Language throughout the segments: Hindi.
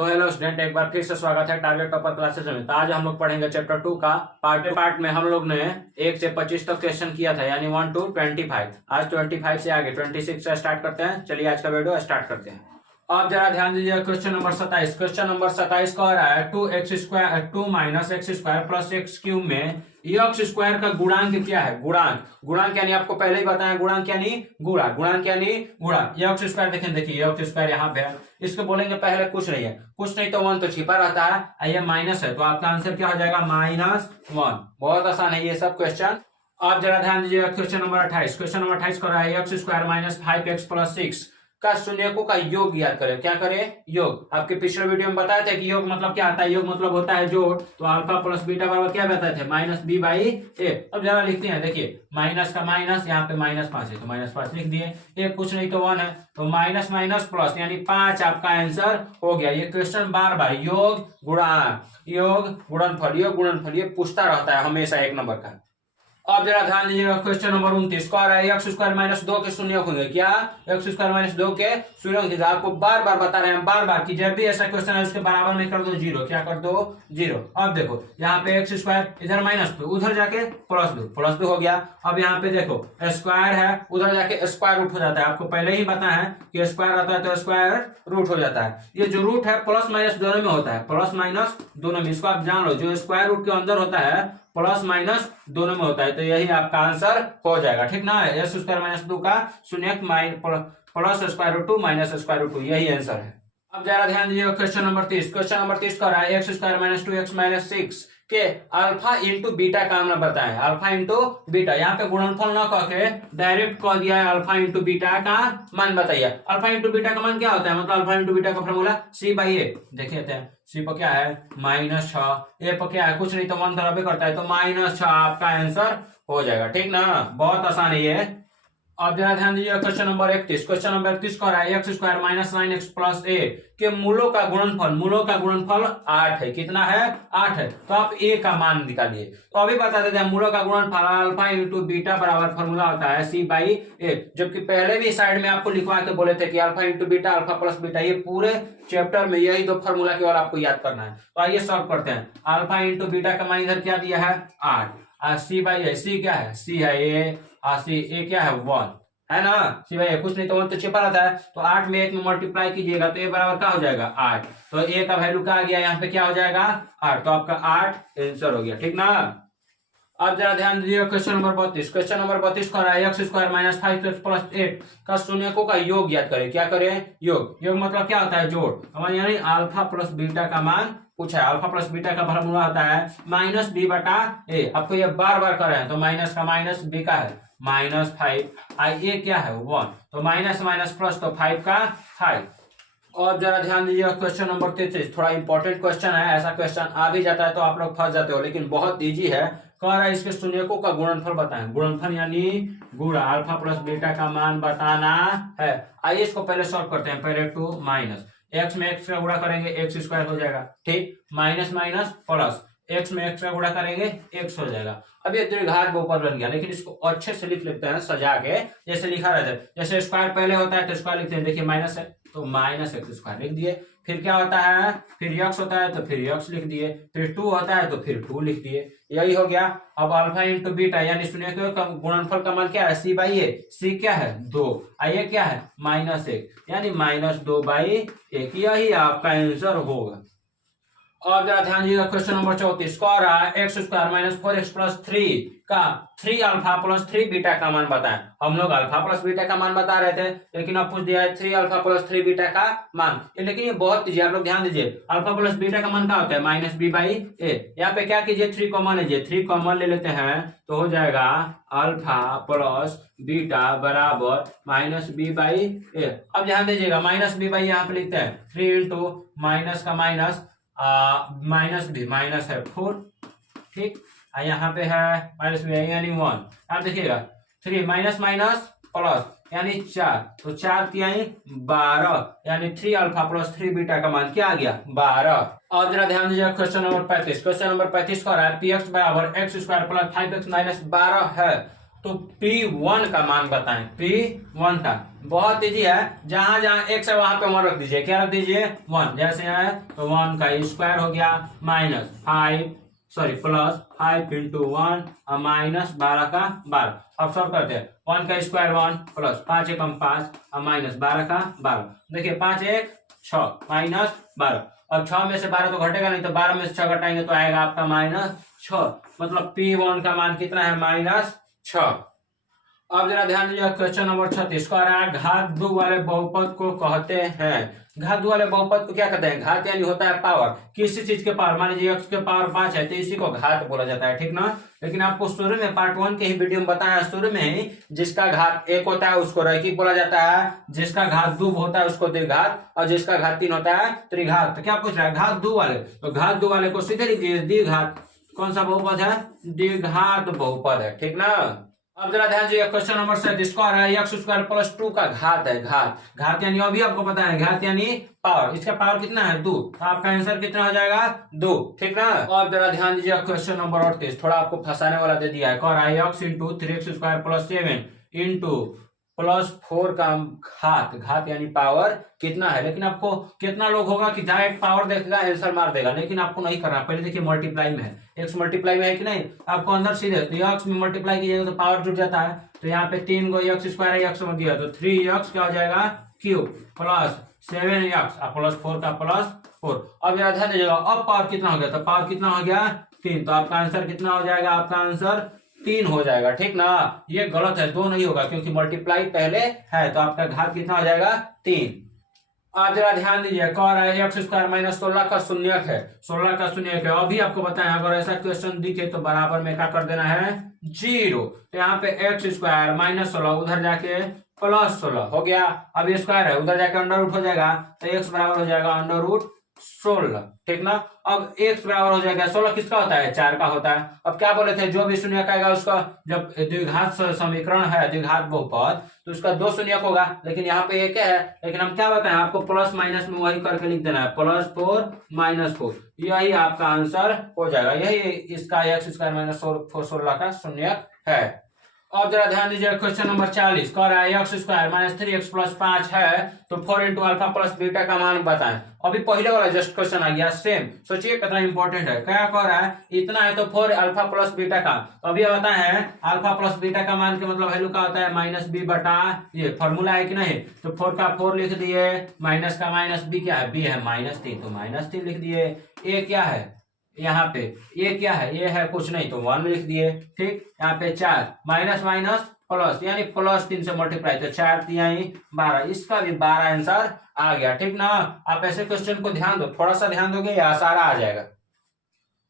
तो हेलो स्टूडेंट, एक बार फिर से स्वागत है टारगेट टॉपर क्लासेस में। तो आज हम लोग पढ़ेंगे चैप्टर 2 का पार्ट में हम लोग ने 1 से 25 तक क्वेश्चन किया था, यानी 1 to 25। आज 25 से आगे 26 से स्टार्ट करते हैं। चलिए आज का वीडियो स्टार्ट करते हैं। अब जरा ध्यान दीजिए क्वेश्चन नंबर 27। क्वेश्चन नंबर 27 का रहा है 2 minus x square plus x cube में एक्स स्क्वायर का गुणांक क्या है। गुणांक यानी आपको पहले ही बताया, गुणांक यानी गुणा, गुणांक यानी गुणा। एक्स स्क्वायर देखिए एक्स स्क्वायर यहाँ पे है, इसको बोलेंगे पहले कुछ नहीं है, कुछ नहीं तो 1 तो छिपा रहता है, ये माइनस है तो आपका आंसर क्या हो जाएगा -1। बहुत आसान है ये सब क्वेश्चन। आप जरा ध्यान दीजिएगा क्वेश्चन नंबर 28। क्वेश्चन नंबर 28 कर रहा है x square minus 5x plus 6 का शून्यकों का योग याद करें। क्या करें? योग। आपके पिछले वीडियो में बताया था कि योग मतलब क्या आता है। योग मतलब होता है जोड़। तो अल्फा प्लस बीटा बराबर क्या बताए थे? -b/a। अब जरा लिखते हैं, देखिए माइनस का माइनस, यहाँ पे -5 है तो -5 लिख दिए। ये कुछ नहीं तो 1 है, तो माइनस माइनस प्लस यानी 5 आपका आंसर हो गया। ये क्वेश्चन बार बार योग गुणनफल, योग गुणनफल ये पूछता रहता है हमेशा 1 नंबर का। अब जरा ध्यान दीजिएगा क्वेश्चन नंबर 29 को आ रहा है एक्स स्क्वायर माइनस 2 के शून्य होंगे। क्या? एक्स स्क्वायर माइनस 2 के शून्य होंगे। आपको बार बार बता रहे हैं, बार बार कि जब भी ऐसा क्वेश्चन है उसके बराबर में कर दो 0। क्या कर दो? 0। अब देखो यहाँ पे एक्स स्क्वायर इधर -2, उधर जाके +2 हो गया। अब यहाँ पे देखो स्क्वायर है, उधर जाके स्क्वायर रूट हो जाता है। आपको पहले ही पता है कि स्क्वायर रहता है तो स्क्वायर रूट हो जाता है। ये जो रूट है प्लस माइनस दोनों में होता है, प्लस माइनस दोनों में। इसको आप जान लो, जो स्क्वायर रूट के अंदर होता है प्लस माइनस दोनों में होता है, तो यही आपका आंसर हो जाएगा। ठीक ना? एक्स स्क्वायर माइनस 2 का शून्य plus square root 2 minus square root 2, यही आंसर है। अब जरा ध्यान दीजिए क्वेश्चन नंबर 30। क्वेश्चन नंबर 30 का रहा है x square minus 2x minus 6 के अल्फा इंटू बीटा का मान बताएं। अल्फा इंटू बीटा, यहाँ पे गुणनफल न करके डायरेक्ट कह दिया है अल्फा इंटू बीटा का मान बताइए। अल्फा इंटू बीटा का मान क्या होता है? मतलब अल्फा इंटू बीटा का फॉर्मूला c/a। देखिए सी पर क्या है? -6। ए पर क्या है? कुछ नहीं तो 1 तरह करता है, तो -6 आपका आंसर हो जाएगा। ठीक ना? बहुत आसान है ये। अब जरा ध्यान दीजिए क्वेश्चन नंबर 31। क्वेश्चन नंबर 31 का रहा है x square minus 9x plus a के मूलों का गुणनफल 8 है। कितना है? 8 है। तो आप a का मान निकालिए। तो अभी बता देते हैं, मूलों का गुणनफल अल्फा इंटू बीटा बराबर फॉर्मूला होता है c/a। जबकि पहले भी साइड में आपको लिखवा के बोले थे कि alpha into beta, alpha plus beta, ये पूरे चैप्टर में यही 2 फॉर्मूला केवल आपको याद करना है। तो आइए सॉल्व करते हैं। अल्फा इंटू बीटा का मान इधर क्या दिया है? 8। c/a, c क्या है? c है a, a क्या है? 1 है ना? सिवाय कुछ नहीं तो 1 तो छिपा रहता है, तो 8 में 1 में मल्टीप्लाई कीजिएगा तो ए बराबर क्या हो जाएगा? 8। तो ए का वैल्यू क्या आ गया? यहाँ पे क्या हो जाएगा? 8। तो आपका 8 आंसर हो गया। ठीक ना? अब जरा ध्यान दीजिए क्वेश्चन नंबर 32। क्वेश्चन नंबर 32 का रहा है x square minus 5x plus 8 का शून्यकों का योग याद करें। क्या करें? योग मतलब क्या होता है? जोड़। यानी अल्फा प्लस बीटा का मान पूछा है। अल्फा प्लस बीटा का फॉर्मूला होता है -b/a। आपको ये बार बार कर रहे हैं, तो माइनस का माइनस, b का है -5, ये क्या है? 1। तो माइनस माइनस प्लस, तो 5 का 5। और जरा ध्यान दीजिए क्वेश्चन नंबर 33। थोड़ा इंपॉर्टेंट क्वेश्चन है, ऐसा क्वेश्चन आ भी जाता है तो आप लोग फंस जाते हो, लेकिन बहुत इजी है। कह रहा है इसके शून्यकों का गुणनफल बताएं। गुणनफल यानी गुणा, अल्फा प्लस बीटा का मान बताना है। आइए इसको पहले सॉल्व करते हैं। पहले 2 माइनस एक्स में एक्स का गुणा करेंगे, एक्स स्क्वायर हो जाएगा। ठीक, माइनस माइनस प्लस एक्स में एक्स का गुणा करेंगे, एक्स हो जाएगा। अब ये द्विघात ऊपर बन गया, लेकिन इसको अच्छे से लिख लेते हैं सजा के, जैसे लिखा रहता है। जैसे स्क्वायर पहले होता है तो स्क्वायर लिखते हैं, देखिए माइनस है तो माइनस एक्स स्क्वायर लिख दिए। फिर क्या होता है? फिर यक्स होता है तो फिर यक्स लिख दिए। फिर 2 होता है तो फिर 2 लिख दिए। यही हो गया। अब अल्फा इंटू बीटा यानी शून्यकों का गुणनफल का मान क्या है? c/a। c क्या है? 2। ये क्या है? -1 यानी -2/1। यही आपका आंसर होगा। और जरा ध्यान दीजिएगा क्वेश्चन नंबर 34 को आ रहा है x square minus 4x plus 3 का 3 अल्फा प्लस 3 बीटा का मान बताएं। हम लोग अल्फा प्लस बीटा का मान बता रहे थे, लेकिन अब पूछ दिया है 3 अल्फा प्लस 3 बीटा का मान। लेकिन ये बहुत ईजी, आप लोग ध्यान दीजिए। अल्फा प्लस बीटा का मान क्या होता है? -b/a। यहाँ पे क्या कीजिए? 3 कॉमन लीजिए। 3 कॉमन ले लेते हैं तो हो जाएगा अल्फा प्लस बीटा बराबर -b/a। अब ध्यान दीजिएगा -b/a यहाँ पे लिखते हैं 3 इंटू माइनस का माइनस, माइनस भी माइनस है 4। ठीक, यहाँ पे है -b यानी 1। आप देखिएगा 3 माइनस माइनस प्लस यानी 4, तो 4 तिहाई 12 यानी 3 अल्फा प्लस 3 बीटा का मान क्या आ गया? 12। और जरा ध्यान दीजिए क्वेश्चन नंबर 35। क्वेश्चन नंबर 35 का रहा है px बराबर x square plus 5x minus 12 है तो P1 का मान बताएं। P1 का बहुत इजी है, जहां जहां x है वहां पे 1 रख दीजिए। क्या रख दीजिए? 1। जैसे है तो 1 का स्क्वायर हो गया प्लस 5 इंटू 1 और माइनस 12 का 12। अब सॉल्व करते हैं। 1 का स्क्वायर 1 प्लस 5 एकम 5 और माइनस 12 का 12। देखिए 5 1 6 माइनस 12। अब 6 में से 12 तो घटेगा नहीं, तो 12 में से 6 घटाएंगे तो आएगा आपका -6। मतलब P1 का मान कितना है? -6। अब जरा ध्यान दीजिए, क्वेश्चन नंबर 36 को आ रहा है घात 2 वाले बहुपद को कहते हैं। घात 2 वाले बहुपद को क्या कहते हैं? घात यानी होता है पावर, किसी चीज के पावर। मान लीजिए x के पावर 5 है तो इसी को घात बोला जाता है, ठीक ना। लेकिन आपको शुरू में पार्ट 1 के ही वीडियो में बताया, शुरू में ही जिसका घात 1 होता है उसको रैखिक बोला जाता है, जिसका घात 2 होता है उसको द्विघात, और जिसका घात 3 होता है त्रिघात। तो क्या पूछ रहा है? घात 2 वाले। तो घात 2 वाले को सीधे लिखिए द्विघात। कौन सा बहुपद है? द्विघात बहुपद है, ठीक ना। अब जरा ध्यान दीजिए, क्वेश्चन नंबर 37 को आ रहा है x स्क्वायर प्लस 2 का घात है। घात यानी अभी आपको पता है, घात यानी पावर। इसका पावर कितना है? 2। तो आपका आंसर कितना हो जाएगा? 2, ठीक ना। अब जरा ध्यान दीजिए, क्वेश्चन नंबर 38 थोड़ा आपको फंसाने वाला दे दिया है। कह रहा है x into 3x square plus 7 into plus 4 का घात यानी पावर कितना है। लेकिन आपको कितना लोग होगा कि डायरेक्ट पावर देखेगा आंसर मार देगा, लेकिन आपको नहीं करना। पहले देखिए मल्टीप्लाई में है, x मल्टीप्लाई में है कि नहीं। आपको अंदर सीधे तो x में मल्टीप्लाई कीजिएगा तो पावर जुड़ जाता है। तो यहाँ पे 3 को x स्क्वायर है, x में दिया तो 3x क्या हो जाएगा? क्यूब प्लस 7x प्लस 4 का प्लस 4। अब जरा ध्यान दीजिएगा, अब पावर कितना हो गया? तो पावर कितना हो गया? 3। तो आपका आंसर कितना हो जाएगा? आपका आंसर 3 हो जाएगा, ठीक ना। ये गलत है, 2 नहीं होगा क्योंकि मल्टीप्लाई पहले है। तो आपका घात कितना हो जाएगा? 3। आप जरा ध्यान दीजिए, कह रहा है x स्क्वायर माइनस 16 का शून्यक है। 16 का शून्यक है। अभी आपको बताया अगर ऐसा क्वेश्चन दिखे तो बराबर में क्या कर देना है? 0। तो यहाँ पे x स्क्वायर माइनस 16 उधर जाके प्लस 16 हो गया। अब ये स्क्वायर है, उधर जाके अंडर रूट हो जाएगा तो x बराबर हो जाएगा अंडर रूट 16, ठीक ना। अब x बराबर हो जाएगा 16 किसका होता है? 4 का होता है। अब क्या बोले थे? जो भी शून्यक आएगा उसका, जब द्विघात समीकरण है द्विघात बहुपद, तो उसका 2 शून्यक होगा। लेकिन यहाँ पे एक है, लेकिन हम क्या बताएं आपको? प्लस माइनस में वही करके लिख देना है, +4 -4। यही आपका आंसर हो जाएगा। यही इसका x स्क्वायर माइनस 16 का शून्यक है। अब जरा ध्यान दीजिए, क्वेश्चन नंबर 40 कह रहा है x square minus 3x plus 5 है तो 4 इंटू अल्फा प्लस बीटा का मान बताएं। अभी पहले वाला जस्ट क्वेश्चन आ गया सेम। सोचिए कितना इंपॉर्टेंट है। क्या कह रहा है? इतना है तो 4 अल्फा प्लस बीटा का। तो अभी बताए हैं अल्फा प्लस बीटा का मान के मतलब वैल्यू का होता है -b बटा ये फॉर्मूला है कि नहीं। तो 4 का 4 लिख दिए, माइनस का माइनस b क्या है? b है -3 तो -3 लिख दिए। a क्या है? यहाँ पे ये क्या है? ये है कुछ नहीं तो 1 लिख दिए, ठीक। यहाँ पे 4 माइनस माइनस प्लस यानी +3 से मल्टीप्लाई तो 4 3 12। इसका भी 12 आंसर आ गया, ठीक ना। आप ऐसे क्वेश्चन को ध्यान दो, थोड़ा सा ध्यान दोगे या सारा आ जाएगा।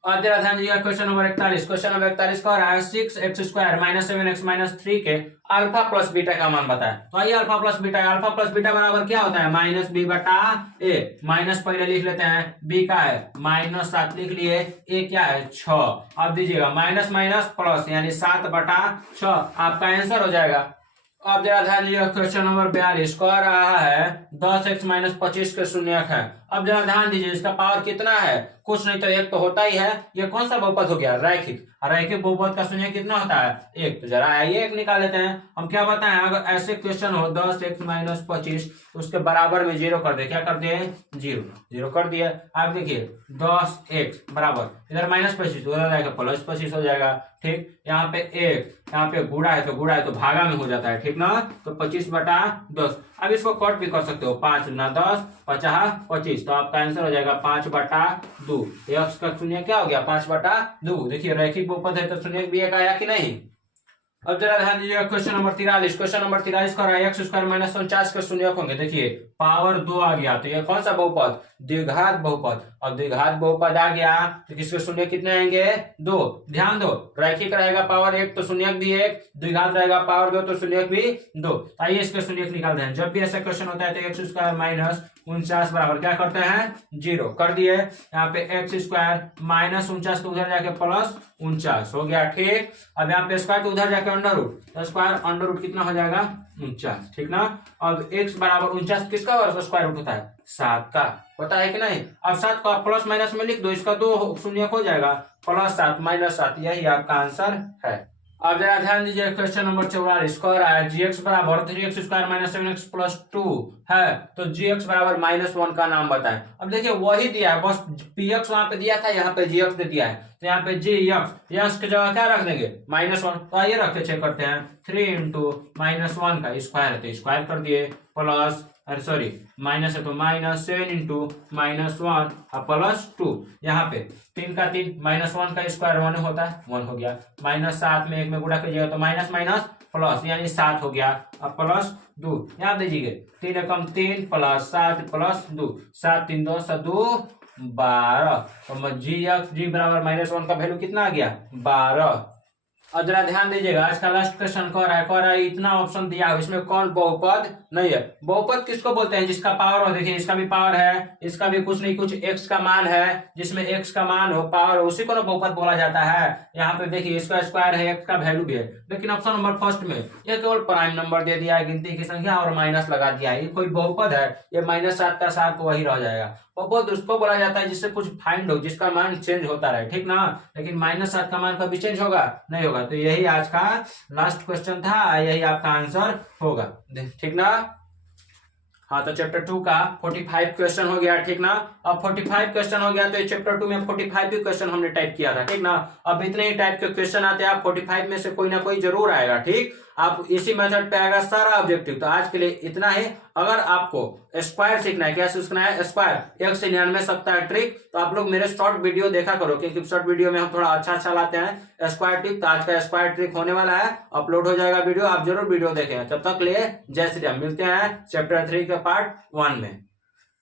अब जरा ध्यान दीजिएगा, क्वेश्चन नंबर 41। क्वेश्चन नंबर 41 कह रहा है 6x square minus 7x minus 3 के अल्फा प्लस बीटा का मान बताए। तो आइए अल्फा प्लस बीटा बराबर क्या होता है? -b बटा a। माइनस पहले लिख लेते हैं, b का है -7 लिख लिए, a क्या है 6। अब दीजिएगा माइनस माइनस प्लस यानी 7 बटा 6 आपका आंसर हो जाएगा। अब जरा ध्यान दीजिए, क्वेश्चन नंबर 42 कह रहा है 10x माइनस 25 के शून्यक है। अब जरा ध्यान दीजिए, इसका पावर कितना है? कुछ नहीं तो 1 तो होता ही है। ये कौन सा बहुपद हो गया? रैखिक। रैखिक बहुपद का शून्यक कितना होता है? 1। तो जरा आइए 1 निकाल लेते हैं। हम क्या बताएं, अगर ऐसे क्वेश्चन हो 10x माइनस 25 तो उसके बराबर में 0 कर दे। क्या कर दिए? 0 कर दिए। आप देखिए 10x बराबर इधर -25 उधर जाएगा +25 हो जाएगा, ठीक। यहाँ पे 1, यहाँ पे गुणा है तो भागा में हो जाता है, ठीक ना। तो 25 बटा 10। अब इसको कट भी कर सकते हो, 5 गुना 10 50 25। तो आपका आंसर हो जाएगा 5 बटा 2। x का शून्य क्या हो गया? 5 बटा 2। देखिए रैखिक बहुपद है तो शून्य भी एक आया कि नहीं। अब जरा ध्यान दीजिए, क्वेश्चन नंबर 43। क्वेश्चन नंबर 43 का x स्क्वायर माइनस 49 के शून्यक होंगे। देखिए पावर 2 आ गया तो ये कौन सा बहुपद? द्विघात बहुपद। और द्विघात बहुपद आ गया तो किसके शून्य कितने आएंगे? 2। ध्यान दो, रैखिक रहेगा पावर 1 तो शून्यक भी 1, द्विघात रहेगा पावर 2 तो शून्यक भी 2। आइए इसके शून्यक निकालते हैं। जब भी ऐसा क्वेश्चन होता है तो x स्क्वायर माइनस 49 बराबर क्या करते हैं? 0 कर दिए। यहाँ पे x स्क्वायर माइनस 49 तो उधर जाके प्लस 49 हो गया, ठीक। अब यहाँ पे स्क्वायर तो उधर जाके अंडर रूट, तो स्क्वायर अंडर रूट कितना हो जाएगा? 49, ठीक ना। अब x बराबर 49 किसका स्क्वायर रूट होता है? 7 का, पता है कि नहीं। अब 7 को प्लस माइनस में लिख दो, इसका 2 शून्य हो जाएगा, +7 -7। यही आपका आंसर है। अब जरा ध्यान दीजिए क्वेश्चन नंबर 44 कह रहा है जी एक्स बराबर 3x² माइनस 7x प्लस 2 है, तो जी एक्स बराबर -1 का नाम बताएं। अब देखिए वही दिया है, बस पी एक्स वहां पे दिया था, यहाँ पे जी एक्स दे दिया है, तो यहाँ पे जी एक्स की जगह क्या रख देंगे -1, तो आइए रख के चेक करते हैं। 3 इंटू -1 का स्क्वायर है तो स्क्वायर कर दिए, प्लस अरे सॉरी माइनस है तो -7 इंटू -1 प्लस 2, यहाँ पे 3 का 3 -1 का स्क्वायर 1 होता है, 1 हो गया, -7 में 1 में गुणा कीजिएगा तो माइनस माइनस प्लस यानी 7 हो गया, अब प्लस 2 यहाँ दीजिए, 3 एकम 3 प्लस 7 प्लस 2, 7 3 2 2 12, तो जी बराबर -1 का वैल्यू कितना आ गया 12। और जरा ध्यान दीजिएगा आज का लास्ट क्वेश्चन कह रहा है इतना ऑप्शन दिया है इसमें कौन बहुपद नहीं है। बहुपद किसको बोलते हैं जिसका पावर हो, देखिए इसका भी पावर है, इसका भी कुछ नहीं कुछ एक्स का मान है, जिसमें एक्स का मान हो पावर हो उसी को ना बहुपद बोला जाता है। यहाँ पे देखिए इसका स्क्वायर है, एक्स का वैल्यू भी है, लेकिन ऑप्शन नंबर फर्स्ट में ये केवल प्राइम नंबर दे दिया है, गिनती की संख्या और माइनस लगा दिया है, ये कोई बहुपद है, ये -7 का 7 वही रह जाएगा। बहुपद उसको बोला जाता है जिससे कुछ फाइंड हो, जिसका मान चेंज होता रहे, ठीक ना, लेकिन -7 का मान कभी चेंज होगा नहीं होगा। तो यही आज का लास्ट क्वेश्चन था, यही आपका आंसर होगा, ठीक ना। हाँ तो चैप्टर 2 का 45 क्वेश्चन हो गया, ठीक ना। अब 45 क्वेश्चन हो गया तो चैप्टर 2 में 45 भी क्वेश्चन हमने टाइप किया था, ठीक ना। अब इतने ही टाइप के क्वेश्चन आते हैं, आप 45 में से कोई ना कोई जरूर आएगा, ठीक। आप इसी मेथड पे आएगा सारा ऑब्जेक्टिव। तो आज के लिए इतना ही। अगर आपको स्क्वायर सीखना है, क्या सीखना है स्क्वायर 1 से 99 सप्ताह ट्रिक, तो आप लोग मेरे शॉर्ट वीडियो देखा करो, क्योंकि शॉर्ट वीडियो में हम थोड़ा अच्छा लाते हैं स्क्वायर ट्रिक। तो आज का स्क्वायर ट्रिक होने वाला है, अपलोड हो जाएगा वीडियो, आप जरूर वीडियो देखें। तब तक लिए जय श्री राम, मिलते हैं चैप्टर 3 के पार्ट 1 में।